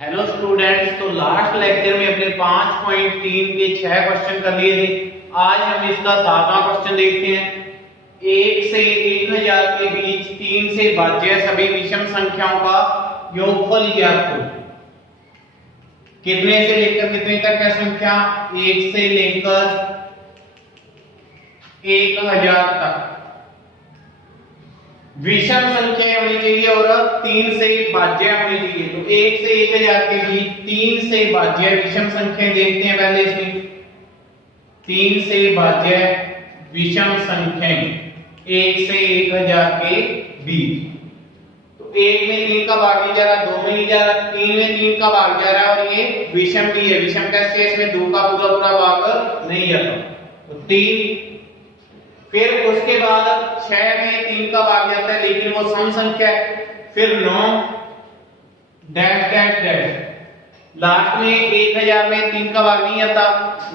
Hello students, तो last lecture में अपने 5.3 के 6 क्वेश्चन कर लिए थे। आज हम इसका 7वां क्वेश्चन देखते हैं। 1 से 1000 के बीच 3 से भाज्य सभी विषम संख्याओं का योगफल ज्ञात करो। कितने से लेकर कितने तक है संख्या? 1 से लेकर 1000 तक विषम संख्या होनी चाहिए और 3 से भाज्य होनी चाहिए। तो 1 से 1000 के बीच 3 से भाज्य विषम संख्या देखते हैं। पहले इसमें 3 से भाज्य विषम संख्या 1 से 1000 के बीच। तो 1 में 3 का भाग नहीं जा रहा, 2 में नहीं जा रहा, 3 में 3 का भाग जा रहा है और ये विषम भी है। विषम कैसे है? इसमें 2 का पूरा भाग नहीं जाता। तो 3, फिर उसके बाद 6 में 3 का भाग जाता है लेकिन वो सम संख्या है। फिर 9 डैश डैश डैश, लास्ट में 1000 में 3 का भाग नहीं आता,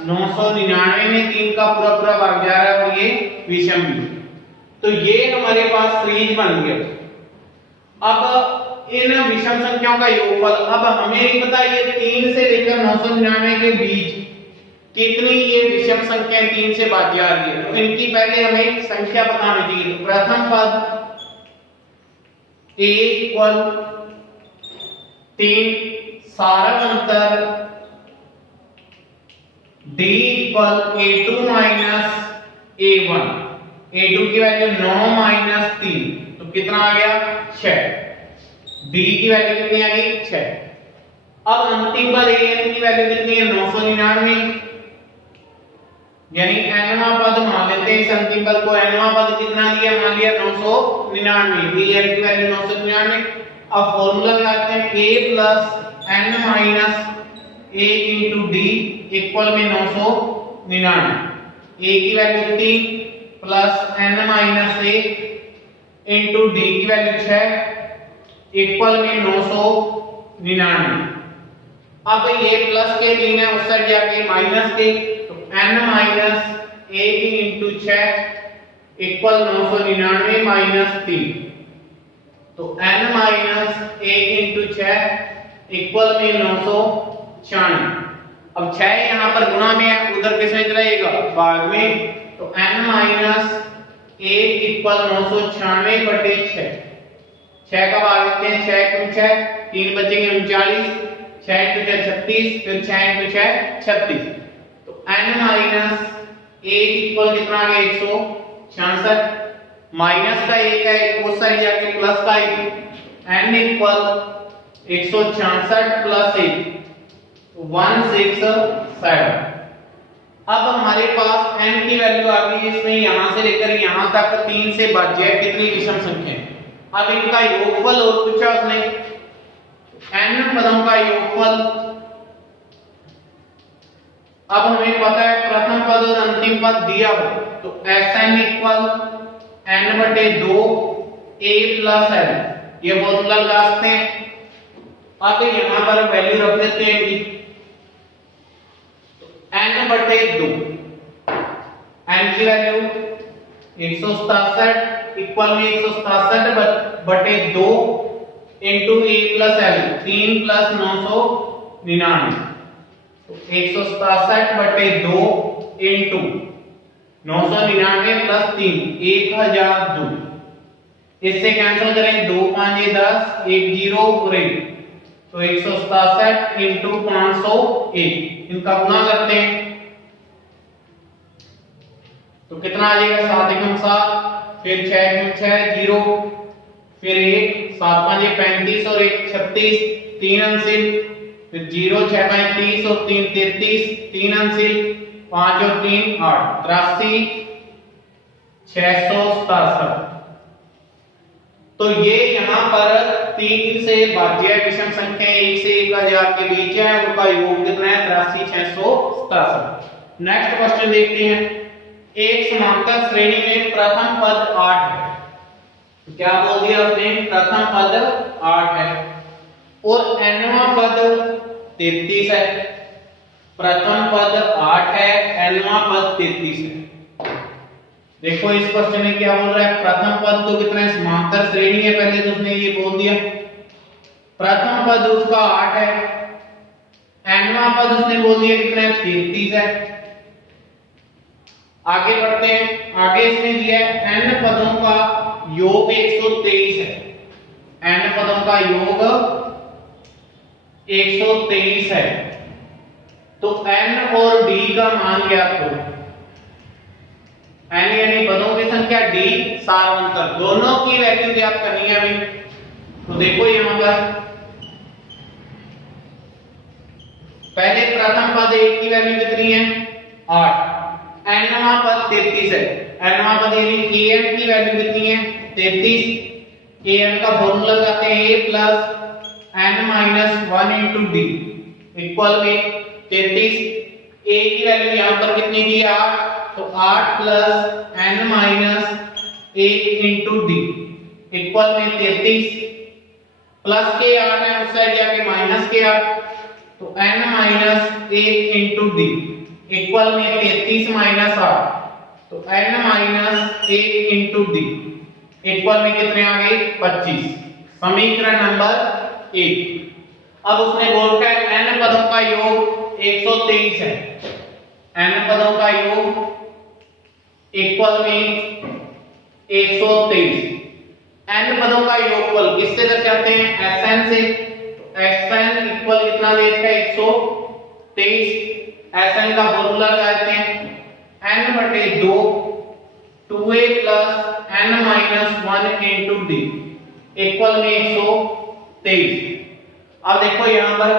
999 में 3 का पूरा भाग जा रहा है और ये विषम भी। तो ये हमारे पास सीरीज बन गया। अब इन विषम संख्याओं का योगफल, अब हमें नहीं पता ये 3 से लेकर 999 के बीच कितनी ये विषम संख्या 3 से भाज्य आ रही है। तो इनकी पहले हमें संख्या पता होनी चाहिए। तो प्रथम पद a इक्वल 3, सारक अंतर d equal a2 minus a1। a2 की वैल्यू 9 माइनस 3, तो कितना आ गया? 6। d की वैल्यू कितनी आ गई? 6। अब अंतिम पद an की वैल्यू कितनी है? 999, यानी nवां पद मान लेते हैं। इस अंतिम पद को nवां पद कितना दिया? मान लिया 999, ये n की वैल्यू 999। अब फॉर्मूला लगाते हैं a plus n minus 1 into d equal में 999। a की value 3 plus n minus 1 into d की वैल्यू 6 इक्वल में 999। अब ये प्लस के 3 है, उस साइड जाके माइनस के, n minus 1 into 6 equal 999 minus 3। तो n माइनस 1 इंटू 6 इक्वल में 996। अब 6 यहां पर गुणा में है, उधर किस में चलाएगा? भाग में। तो n माइनस 1 इक्वल 996 बटे 6। 6 का भाग लेते हैं, 6 इंटू 6 3 बचेंगे 39, 6 इंटू 6 36, फिर 6 इंटू 6 36। n माइनस 1 इक्वल कितना आ गया? 166। माइनस का 1 है, उस साइड जाके प्लस का 1, n इक्वल 166 प्लस 1, 167। अब हमारे पास n की वैल्यू आ गई। इसमें यहां से लेकर यहां तक 3 से भाज्य कितनी विषम संख्या है। अब इनका योगफल और पूछा उसने, n पदों का योगफल। अब हमें पता है प्रथम पद और अंतिम पद दिया हो, तो Sn इक्वल n बटे 2 a प्लस n, ये फॉर्मूला लगा सकते हैं। अब यहां पर वैल्यू रख देते हैं कि n बटे 2, n की वैल्यू 167 इक्वल में 167 बटे 2 into a plus n, 3 plus 999। तो 167 बटे 2 इंटू 999 प्लस 3, 1002। इससे कैंसिल करें, 2 5 10, 1 0 और 1, तो 167 इंटू 501। इनका गुणा करते हैं तो कितना आ जाएगा? 7 एकम 7, फिर 6 एकम 6 0, फिर 1 7 5 35 और 1 36, 3 अंसिल, फिर 0 6 5 30 और 3 33, 3 अंसिल, 5 और 3 8, 83 667। तो ये यहां पर 3 से भाज्य विषम संख्या 1 से 1000 के बीच है, उनका योग कितना है? 83 667। नेक्स्ट क्वेश्चन देखते हैं। एक समांतर श्रेणी में प्रथम पद 8 है। तो क्या बोल दिया उसने? प्रथम पद 8 है और nवां पद 33 है। प्रथम पद 8 है, nवां पद 33 है। देखो इस क्वेश्चन में क्या बोल रहा है? प्रथम पद तो कितना है? समांतर श्रेणी है, पहले तो उसने ये बोल दिया। प्रथम पद उसका 8 है, nवां पद उसने बोल दिया कितना है 33 है। आगे बढ़ते हैं, आगे इसने दिया है n पदों का योग 123 है, n पदों का योग 123 है। तो n और d का मान ज्ञात करो। n यानी पदों की संख्या, d सारवंतर, दोनों की वैल्यू ज्ञात करनी है हमें। तो देखो यहां पर पहले प्रथम पद 1 की वैल्यू कितनी है 8, nवां पद 33 है, nवां पद यानी an की वैल्यू कितनी है 33। an का फॉर्मूला लगाते हैं a plus n minus 1 into D equal में 33। a की वैल्यू यहां पर कितनी दी है 8, तो 8 plus n minus 1 into D equal में 33। प्लस के 8 है, उस साइड जाके माइनस के 8, तो n minus 1 into D equal में 33 माइनस 8, तो n minus 1 into D equal में कितने आ गए 25। समीकरण नंबर 1। अब उसने बोल रखा है n पदों का योग 123 है, n पदों का योग इक्वल में 123। n पदों का योगफल किससे दर्शाते हैं Sn से, तो Sn इक्वल कितना दे रखा है 123। Sn का फॉर्मूला लगाते हैं n बटे 2 2a plus n minus 1 into D equal में 123। अब देखो यहां पर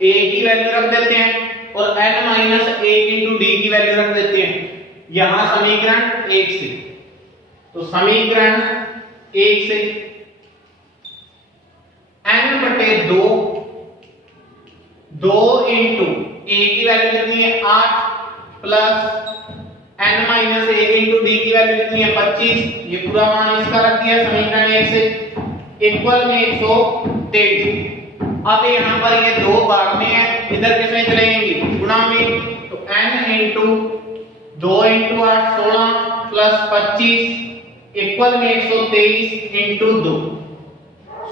a की वैल्यू रख देते हैं और n माइनस 1 इंटू डी की वैल्यू रख देते हैं यहां समीकरण 1 से। तो समीकरण 1 से n बटे 2 इंटू a की वैल्यू कितनी है 8 plus n minus 1 into D की वैल्यू कितनी है 25, ये पूरा मान इसका रख दिया समीकरण 1 से इक्वल में 123। अब यहाँ पर ये दो भाग में है, इधर किसमें चलेंगे गुणा में, तो n into 2 into 8 16 plus 25 equal में 123 इंटू 2,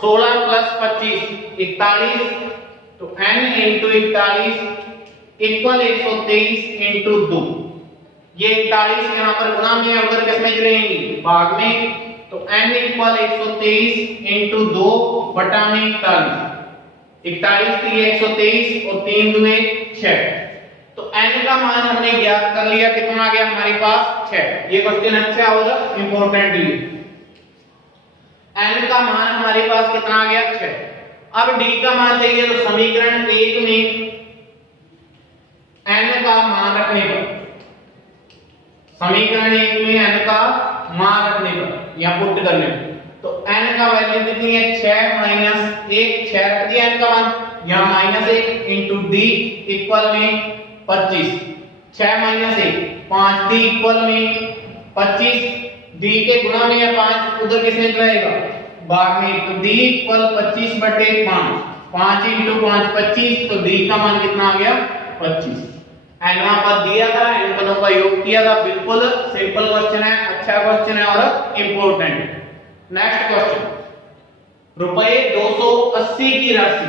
16 प्लस 25 41, तो n इंटू 41 इक्वल 123 इंटू 2। ये 41 यहाँ पर गुणा में है, उधर किसमें चलेंगे भाग में, तो n इक्वल 123 इंटू 2 बटा में 41, 41 तो ये 123 और 3 दुए 6। तो n का मान हमने ज्ञात कर लिया, कितना आ गया हमारे पास 6। ये क्वेश्चन अच्छा और इंपॉर्टेंट है। n का मान हमारे पास कितना आ गया 6। अब d का मान चाहिए, तो समीकरण 1 में n का मान रखने पर, समीकरण 1 में n का मान रखने पर या पुट करने पर, तो n का वैल्यू कितनी है 6 माइनस 1, 6 रख दिया n का मान, यहां माइनस 1 इंटू डी इक्वल में 25, 6 माइनस 1 5 डी इक्वल में 25, डी के गुणा में है 5, उधर किसमें रहेगा भाग में, तो डी इक्वल 25 बटे 5, 5 इंटू 5 25, तो डी का मान कितना आ गया 25। nवां पद दिया था, n पदों का योग किया था, बिल्कुल सिंपल क्वेश्चन है, अच्छा क्वेश्चन है और इंपॉर्टेंट। नेक्स्ट क्वेश्चन, रुपए 280 की राशि,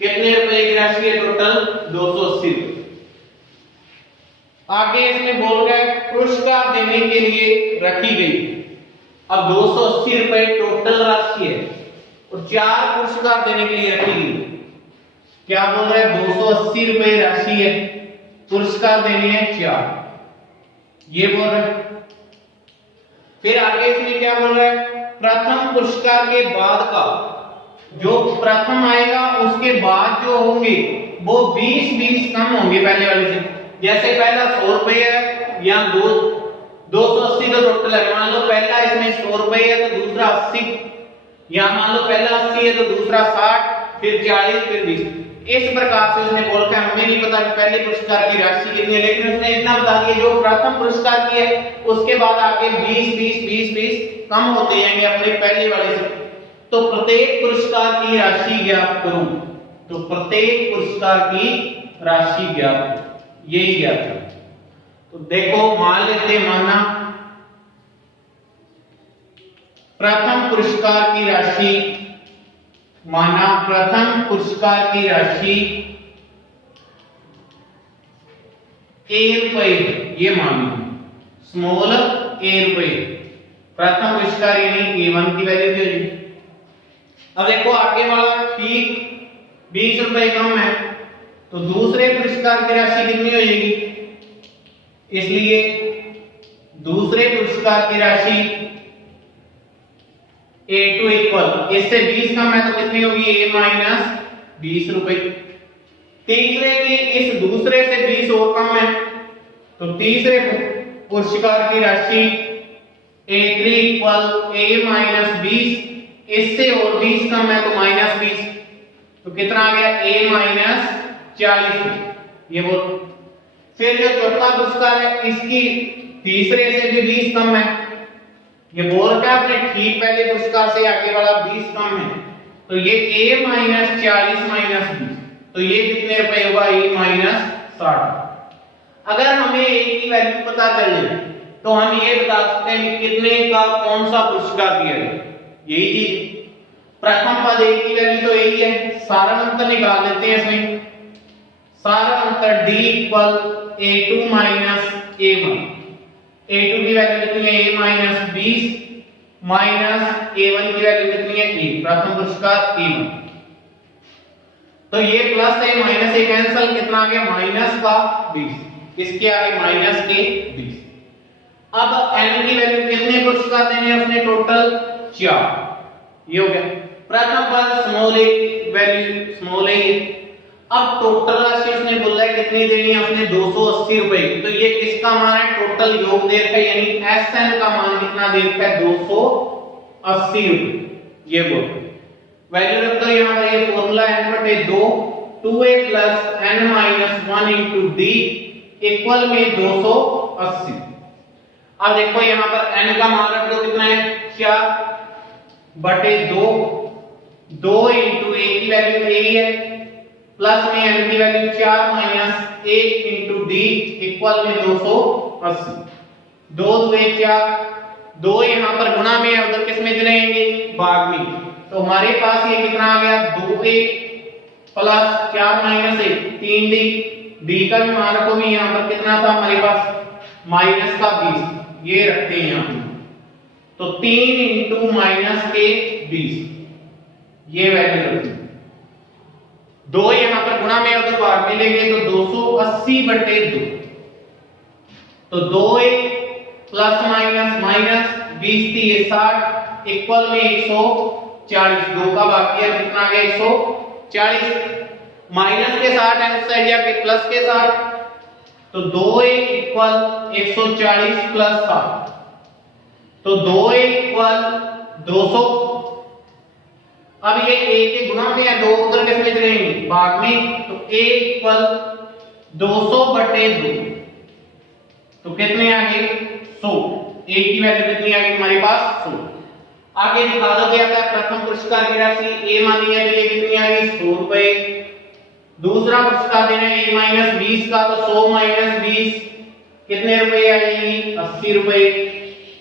कितने रुपए की राशि है टोटल 280 रुपए। आगे इसमें बोल रहा है पुरस्कार देने के लिए रखी गई। अब 280 रुपए टोटल राशि है और 4 पुरस्कार देने के लिए रखी गई। क्या बोल रहा है 280 रुपए राशि है, पुरस्कार देने हैं 4, ये बोल रहा है। फिर आगे इसमें क्या बोल रहा है प्रथम पुरस्कार के बाद का, जो प्रथम आएगा उसके बाद जो होंगे वो 20-20 कम होंगे पहले वाले से। जैसे पहला 100 रुपए है या 280 तो टोटल है, मान लो पहला इसमें 100 रुपए है तो दूसरा 80, या मान लो पहला 80 है तो दूसरा 60, फिर 40, फिर 20। इस प्रकार से उसने बोल के हमें नहीं पता कि पहले पुरस्कार की राशि कितनी है, लेकिन उसने इतना बता दिया जो प्रथम पुरस्कार की है उसके बाद आगे 20-20 कम होते जाएंगे अपने पहले वाले से। तो प्रत्येक पुरस्कार की राशि ज्ञात करूं, तो प्रत्येक पुरस्कार की राशि ज्ञात, यही ज्ञात है। तो देखो मान लेते, माना प्रथम पुरस्कार की राशि माना प्रथम पुरस्कार की राशि ₹a, ये मान लो स्मॉल ₹a, प्रथम पुरस्कार यानी A1 की वैल्यू दे दी। अब देखो आगे वाला ठीक ₹20 कम है, तो दूसरे पुरस्कार की राशि कितनी हो जाएगी? इसलिए दूसरे पुरस्कार की राशि A2 इक्वल, इससे 20 कम है तो कितनी होगी? A minus ₹20। तीसरे की इस दूसरे से 20 और कम है, तो तीसरे पुरस्कार की राशि A3 इक्वल A माइनस 20, इससे और 20 कम है तो माइनस 20, तो कितना आ गया? A minus 40। ये बोल, फिर जो चौथा पुरस्कार है इसकी तीसरे से भी 20 कम है, ये बोल रहा है अपने ठीक पहले पुरस्कार से आगे वाला 20 कम है, तो ये A माइनस 40 माइनस 20, तो ये कितने रुपए होगा? A minus 60। अगर हमें A की वैल्यू पता चल जाए तो हम ये बता सकते हैं कि कितने का कौन सा पुरस्कार दिया है। यही चीज प्रथम पद A की वैल्यू तो यही है, सारा अंतर निकाल लेते हैं इसमें। सारा अंतर D equal A2 minus A1, A2 की वैल्यू कितनी है? A माइनस 20 माइनस A1 की वैल्यू कितनी है? A, प्रथम पुरस्कार A1। तो ये प्लस है माइनस ए कैंसिल, कितना आ गया? माइनस का 20, इसके आगे माइनस के 20। अब n की वैल्यू कितने पुरस्कार देने हैं उसने? टोटल 4, ये हो गया। प्रथम पद small a value small a है। अब टोटल राशि उसने बोला है कितनी देनी है उसने? 280 रुपए। तो ये किसका मान है? टोटल योग दे रखा है, यानी Sn का मान कितना दे रखा है? 280 रुपए। ये बोल वैल्यू रख दो यहां पर, ये formula n/2 2a + n - 1 * d equal में 280। अब देखो यहां पर n का मान रख दो, कितना है? 4/2, 2 * a की वैल्यू a है, प्लस में n की वैल्यू 4 - 1 * d इक्वल में 280। 2 × 2 = 4, 2 यहां पर गुणा में है, उधर किस में चलेंगे? भाग में। तो हमारे पास ये कितना आ गया? 2a + 4 - 1 3d, d का भी मान रखोगे यहां पर कितना था हमारे पास? माइनस का 20, ये रखते हैं यहां। तो 3 × माइनस के 20, ये वैल्यू रखते हैं। 2 यहां पर गुणा में और भाग में लेंगे तो 280/2, तो 2a प्लस माइनस माइनस 20 थी ये 60 इक्वल में 140। 2 का भाग किया कितना आ गया? 140। माइनस के 60 है उस साइड जाके प्लस के 60, तो 2a इक्वल 140 प्लस 60, तो 2a इक्वल 200। अब ये a के गुणा में है, 2 उधर किस में चलेंगे? भाग में। तो a इक्वल 200/2, तो कितने आ गए? 100। a की वैल्यू कितनी आ गई हमारे पास? 100। आगे दिखा दो क्या था? प्रथम पुरस्कार की राशि a मानी है, तो ये कितनी आ गई? 100 रुपए। दूसरा पुरस्कार देना है a माइनस 20 का, तो 100 माइनस 20 कितने रुपए आएगी? 80 रुपए।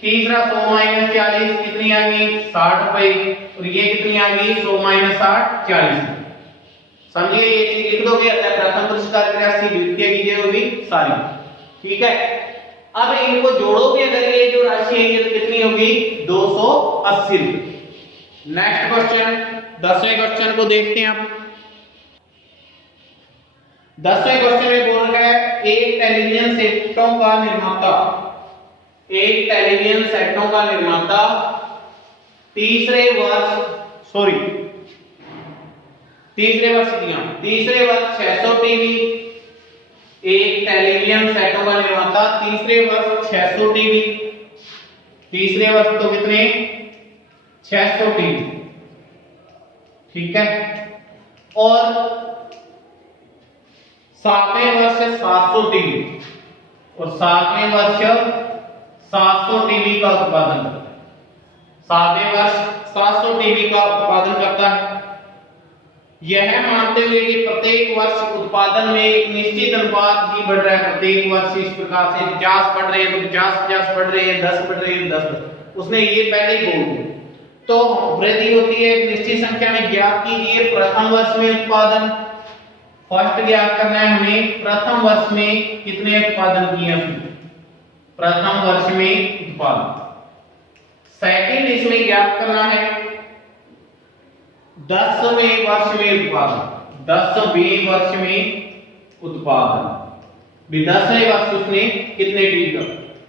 तीसरा 100 माइनस 40 कितनी आ गई? 60 रुपए। और ये कितनी आ गई? 100 माइनस 60 40। समझिए ये चीज लिख दोगे, प्रथम पुरस्कार की राशि द्वितीय की जो भी सारी, ठीक है। अब इनको जोड़ोगे अगर ये जो राशि है ये कितनी होगी? 280 रुपए। नेक्स्ट क्वेश्चन 10वें क्वेश्चन को देखते हैं आप। 10वें क्वेश्चन में बोल रहा है एक टेलीविजन सेटों का निर्माता, एक टेलीविजन सेटों का निर्माता तीसरे वर्ष 600 टीवी, एक टेलीविजन सेटों का निर्माता तीसरे वर्ष 600 टीवी, तीसरे वर्ष तो कितने? 600 टीवी, ठीक है। और 7वें वर्ष 700 टीवी, और 7वें वर्ष 700 टीवी का उत्पादन करता है। 7वें वर्ष 700 टीवी का उत्पादन करता है। यह मानते हुए कि प्रत्येक वर्ष उत्पादन में एक निश्चित अनुपात ही बढ़ रहा है, प्रत्येक वर्ष इस प्रकार से 50 बढ़ रहे हैं तो 50 बढ़ रहे हैं, 10 बढ़ रहे हैं 10, उसने ये पहले ही बोल दिया। तो वृद्धि होती है एक निश्चित संख्या में। ज्ञात कीजिए प्रथम वर्ष में उत्पादन। फर्स्ट ज्ञात करना है हमें प्रथम वर्ष में कितने उत्पादन किए उसने, प्रथम वर्ष में उत्पादन। सेकंड इसमें ज्ञात करना है 10वें वर्ष में उत्पादन, 10वें वर्ष में उत्पादन भी 10वें वर्ष उसने कितने टीका।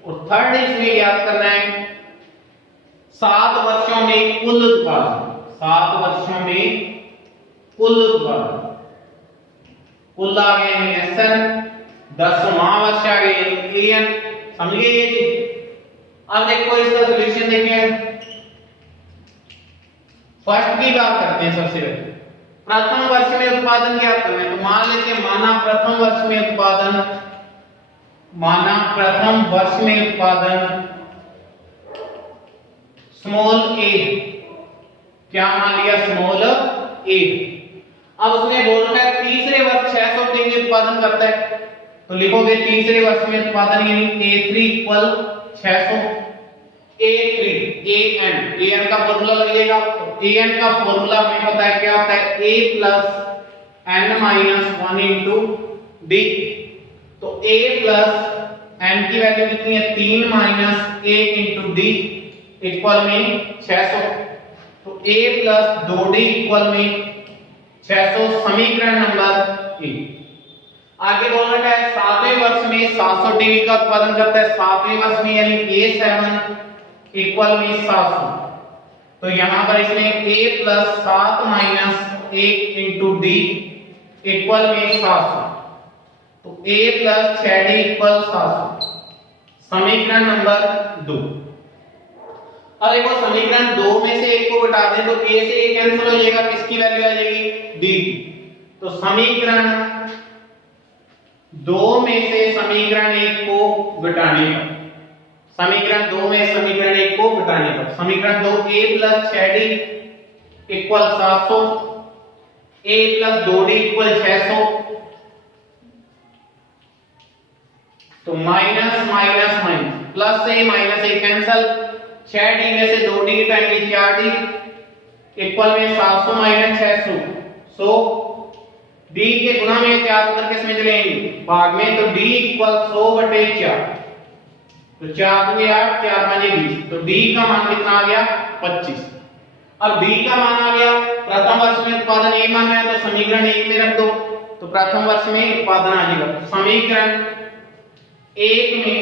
और थर्ड इसमें ज्ञात करना है 7 वर्षों में कुल उत्पादन, 7 वर्षों में कुल उत्पादन। कुल आ गया एसएन, 10वां वर्ष आ गया एएन। समझिए ये चीज। अब देखो इसका सॉल्यूशन देखिए। फर्स्ट की बात करते हैं सबसे पहले। प्रथम वर्ष में उत्पादन क्या करना है, तो मान लेते हैं माना प्रथम वर्ष में उत्पादन, माना प्रथम वर्ष में उत्पादन स्मॉल ए, क्या मान लिया स्मॉल ए। अब उसने बोला है तीसरे वर्ष 600 टीवी उत्पादन करता है, तो लिखोगे तीसरे वर्ष में उत्पादन यानी A3 इक्वल 600, A3 AN का फॉर्मूला लगेगा। तो AN का फॉर्मूला हमें पता है क्या होता है, A plus N minus 1 into D। तो A प्लस N की वैल्यू कितनी है 3 माइनस 1 इंटू D इक्वल में 600। तो A प्लस 2D इक्वल में 600, समीकरण नंबर 1। आगे बोलना है 7वें वर्ष में 700 टीवी का उत्पादन करता है, 7वें वर्ष में यानी A7 इक्वल में 700। तो यहां पर इसमें A plus 7 minus 1 into D equal में 700। तो A प्लस 6D इक्वल 700, समीकरण नंबर 2। अब देखो समीकरण 2 में से एक को घटा दें तो A से A कैंसिल हो जाएगा, किसकी वैल्यू आ जाएगी D की। तो समीकरण 2 में से समीकरण 1 को घटाने पर, समीकरण 2 में समीकरण 1 को घटाने पर समीकरण 2 A plus 6D equal 700, A plus 2D equal 600। तो माइनस माइनस माइनस प्लस से माइनस से कैंसिल, 6D में से 2D घटाएंगे 4D इक्वल में 700 माइनस 600। सो D के गुना में 4 उधर किस में चलेंगे भाग में, तो D इक्वल 100/4। तो 4 दूनी 8, 4 5 20। तो D का मान कितना आ गया 25। अब D का मान आ गया, प्रथम वर्ष में उत्पादन A मान है तो समीकरण 1 में रख दो, तो प्रथम वर्ष में उत्पादन आ जाएगा। तो समीकरण 1 में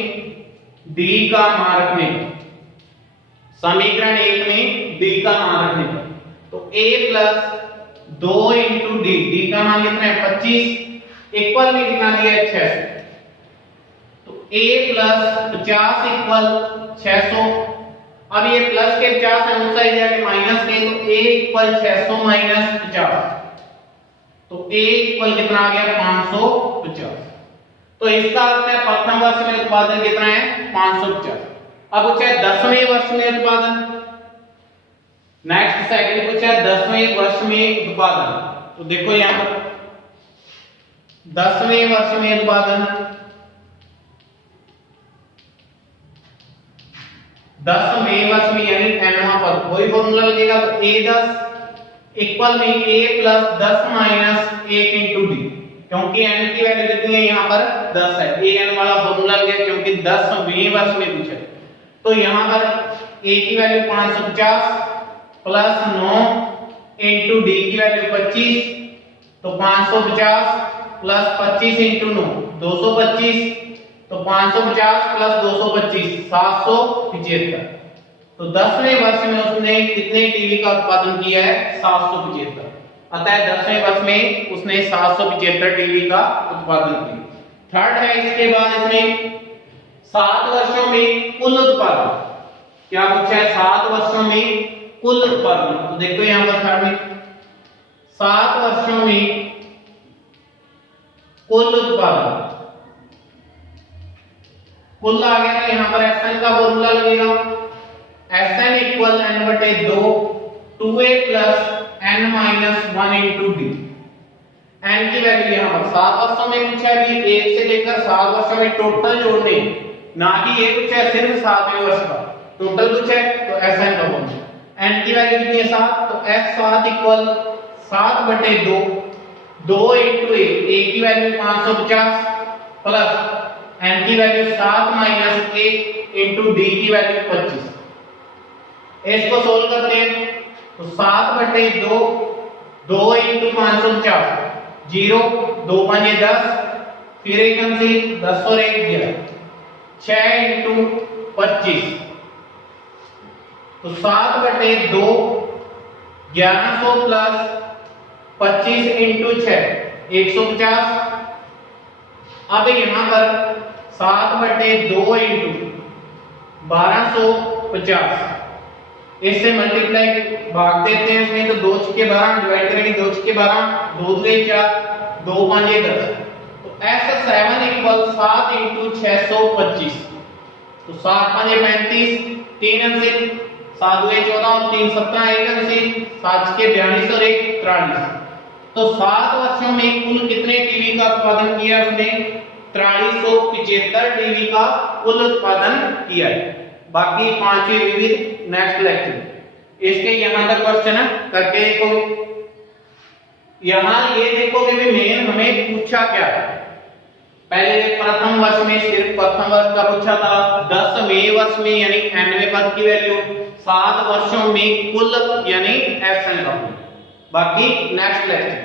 D का मान रखने पर, समीकरण 1 में D का मान रखने पर, तो A प्लस 2 इंटू D का मान कितना है 25 इक्वल में कितना दिया है 600। तो A प्लस 50 इक्वल 600। अब ये प्लस के 50 है उस साइड जाके माइनस के, तो A इक्वल 600 माइनस 50। तो A इक्वल कितना आ गया 550। तो इसका अर्थ है प्रथम वर्ष में उत्पादन कितना है 550। अब पूछा है 10वें वर्ष में उत्पादन। नेक्स्ट सेकंड पूछा है 10वें वर्ष में उत्पादन। तो देखो यहां पर 10वें वर्ष में उत्पादन, 10वें वर्ष में यानी nवां पद, वही फॉर्मूला लगेगा। तो A10 इक्वल में A plus 10 minus 1 into D, क्योंकि n की वैल्यू कितनी है यहाँ पर 10 है। an वाला फॉर्मूला लगे क्योंकि 10वें वर्ष में पूछा। तो यहाँ पर A की वैल्यू 550 प्लस 9 इंटू D की वैल्यू 25, तो 550 प्लस 25 इंटू 9 225, तो 550 प्लस 225 775। तो 10वें वर्ष में उसने कितने टीवी का उत्पादन किया है 775। अतः 10वें वर्ष में उसने 775 टीवी का उत्पादन किया। थर्ड है इसके बाद इसने 7 वर्षों में कुल उत्पादन, क्या पूछा है 7 वर्षों में कुल उत्पादन। तो देखो यहां पर थर्ड में 7 वर्षों में कुल उत्पादन, कुल आ गया। तो यहां पर Sn का फॉर्मूला लगेगा, Sn equal n/2 2a plus n minus 1 into D। n की वैल्यू यहां पर 7 वर्षों में पूछा है, अभी 1 से लेकर 7 वर्षों में टोटल जोड़ने, ना कि ये पूछा है सिर्फ 7वें वर्ष का टोटल पूछा है। तो Sn का फॉर्मूला n की वैल्यू कितनी है 7, तो f7 इक्वल 7/2 2 इंटू a की वैल्यू 550 प्लस n की वैल्यू 7 माइनस 1 इंटू d की वैल्यू 25। इसको सोल्व करते हैं तो 7/2 2 इंटू 550 0 2 5 10 फिर एकम से 10 और 1 11 6 इंटू 25 तो 7/2 1100 प्लस 25 इंटू 6 150। अब यहां पर 7/2 इंटू 1250 इससे मल्टीप्लाई भाग देते हैं इसमें तो 2 छक्के 12 डिवाइड करेंगे 2 छक्के 12 2 दूनी 4 2 5 10 तो f7 इक्वल 7 इंटू 625 तो 7 5 35 3 अंश 7 2 14 और 3 17 एक अंश 7 छक्के 42 और 1 43 तो 7 वर्षों में कुल कितने टीवी का उत्पादन किया उसने 4375 टीवी का कुल उत्पादन किया है। बाकी 5वीं विविध नेक्स्ट लेक्चर इसके यहां तक क्वेश्चन है करके देखो। यहां ये देखो कि भी मेन हमें पूछा क्या है। पहले प्रथम वर्ष में सिर्फ प्रथम वर्ष का पूछा था 10वें वर्ष में यानी nवें पद की वैल्यू 7 वर्षों में कुल यानी एफएन का। बाकी नेक्स्ट लेक्चर